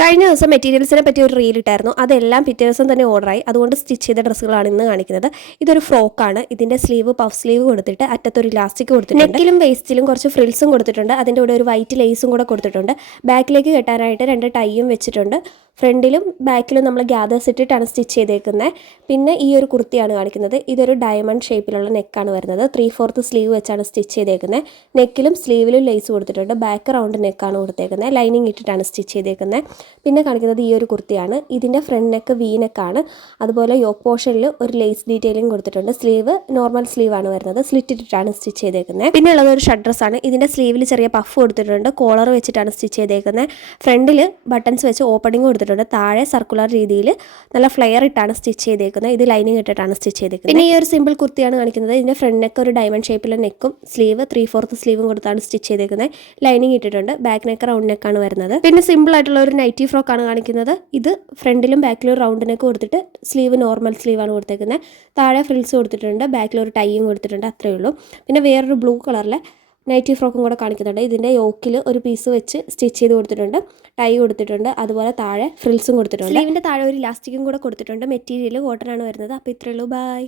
കഴിഞ്ഞ ദിവസം മെറ്റീരിയൽസിനെ പറ്റി ഒരു റീൽ ഇട്ടായിരുന്നു. അതെല്ലാം പിറ്റേ ദിവസം തന്നെ ഓർഡറായി. അതുകൊണ്ട് സ്റ്റിച്ച് ചെയ്ത ഡ്രസ്സുകളാണ് ഇന്ന് കാണിക്കുന്നത്. ഇതൊരു ഫ്രോക്കാണ്. ഇതിന്റെ സ്ലീവ് പഫ് സ്ലീവ് കൊടുത്തിട്ട് അറ്റത്തൊരു ഇലാസ്റ്റിക് കൊടുത്തിട്ടുണ്ട്. നെക്കിലും വേസ്റ്റിലും കുറച്ച് ഫ്രിൽസും കൊടുത്തിട്ടുണ്ട്. അതിൻ്റെ കൂടെ ഒരു വൈറ്റ് ലേസും കൂടെ കൊടുത്തിട്ടുണ്ട്. ബാക്കിലേക്ക് കെട്ടാനായിട്ട് 2 ടൈയും വെച്ചിട്ടുണ്ട്. ഫ്രണ്ടിലും ബാക്കിലും നമ്മൾ ഗ്യാദേഴ്സ് ഇട്ടിട്ടാണ് സ്റ്റിച്ച് ചെയ്തേക്കുന്നത്. പിന്നെ ഈ ഒരു കുർത്തിയാണ് കാണിക്കുന്നത്. ഇതൊരു ഡയമണ്ട് ഷേപ്പിലുള്ള നെക്കാണ് വരുന്നത്. 3/4 സ്ലീവ് വെച്ചാണ് സ്റ്റിച്ച് ചെയ്തേക്കുന്നത്. നെക്കിലും സ്ലീവിലും ലേസ് കൊടുത്തിട്ടുണ്ട്. ബാക്ക് റൗണ്ട് നെക്കാണ് കൊടുത്തേക്കുന്നത്. ലൈനിങ് ഇട്ടിട്ടാണ് സ്റ്റിച്ച് ചെയ്തേക്കുന്നത്. പിന്നെ കാണിക്കുന്നത് ഈ ഒരു കുർത്തിയാണ്. ഇതിൻ്റെ ഫ്രണ്ട് നെക്ക് വി നെക്കാണ്. അതുപോലെ യോക്ക് പോർഷനിൽ ഒരു ലേസ് ഡീറ്റെയിലിംഗ് കൊടുത്തിട്ടുണ്ട്. സ്ലീവ് നോർമൽ സ്ലീവാണ് വരുന്നത്. സ്ലിറ്റ് ഇട്ടിട്ടാണ് സ്റ്റിച്ച് ചെയ്തേക്കുന്നത്. പിന്നെ ഉള്ളത് ഒരു ഷർട്ട് ഡ്രസ്സാണ്. ഇതിൻ്റെ സ്ലീവിൽ ചെറിയ പഫ് കൊടുത്തിട്ടുണ്ട്. കോളർ വെച്ചിട്ടാണ് സ്റ്റിച്ച് ചെയ്തേക്കുന്നത്. ഫ്രണ്ടിൽ ബട്ടൺസ് വെച്ച് ഓപ്പണിംഗ് കൊടുത്തിട്ടുണ്ട്. താഴെ സർക്കുലർ രീതിയിൽ നല്ല ഫ്ലെയർ ഇട്ടാണ് സ്റ്റിച്ച് ചെയ്തേക്കുന്നത്. ഇത് ലൈനിങ് ഇട്ടിട്ടാണ് സ്റ്റിച്ച് ചെയ്തേക്കുന്നത്. പിന്നെ ഈ ഒരു സിമ്പിൾ കുർത്തിയാണ് കാണിക്കുന്നത്. ഇതിൻ്റെ ഫ്രണ്ട് നെക്ക് ഒരു ഡയമണ്ട് ഷേപ്പിലെ നെക്കും സ്ലീവ് 3/4 സ്ലീവും കൊടുത്താണ് സ്റ്റിച്ച് ചെയ്തേക്കുന്നത്. ലൈനിങ് ഇട്ടിട്ടുണ്ട്. ബാക്ക് നെക്ക് റൗണ്ട് നെക്കാണ് വരുന്നത്. പിന്നെ സിമ്പിൾ ആയിട്ടുള്ള ഒരു നൈറ്റി ഫ്രോക്കാണ് കാണിക്കുന്നത്. ഇത് ഫ്രണ്ടിലും ബാക്കിലും റൗണ്ട് നെക്ക് കൊടുത്തിട്ട് സ്ലീവ് നോർമൽ സ്ലീവാണ് കൊടുത്തേക്കുന്നത്. താഴെ ഫ്രിൽസ് കൊടുത്തിട്ടുണ്ട്. ബാക്കിൽ ഒരു ടൈയും കൊടുത്തിട്ടുണ്ട്. അത്രയേ ഉള്ളൂ. പിന്നെ വേറൊരു ബ്ലൂ കളറിലെ നൈറ്റി ഫ്രോക്കും കൂടെ കാണിക്കുന്നുണ്ട്. ഇതിൻ്റെ യോക്കിൽ ഒരു പീസ് വെച്ച് സ്റ്റിച്ച് ചെയ്ത് കൊടുത്തിട്ടുണ്ട്. ടൈ കൊടുത്തിട്ടുണ്ട്. അതുപോലെ താഴെ ഫ്രിൽസും കൊടുത്തിട്ടുണ്ട്. സ്ലീവിൻ്റെ താഴെ ഒരു ഇലാസ്റ്റിക്കും കൂടെ കൊടുത്തിട്ടുണ്ട്. മെറ്റീരിയൽ കോട്ടൺ ആണ് വരുന്നത്. അപ്പോൾ ഇത്രയേ ഉള്ളൂ. ബൈ.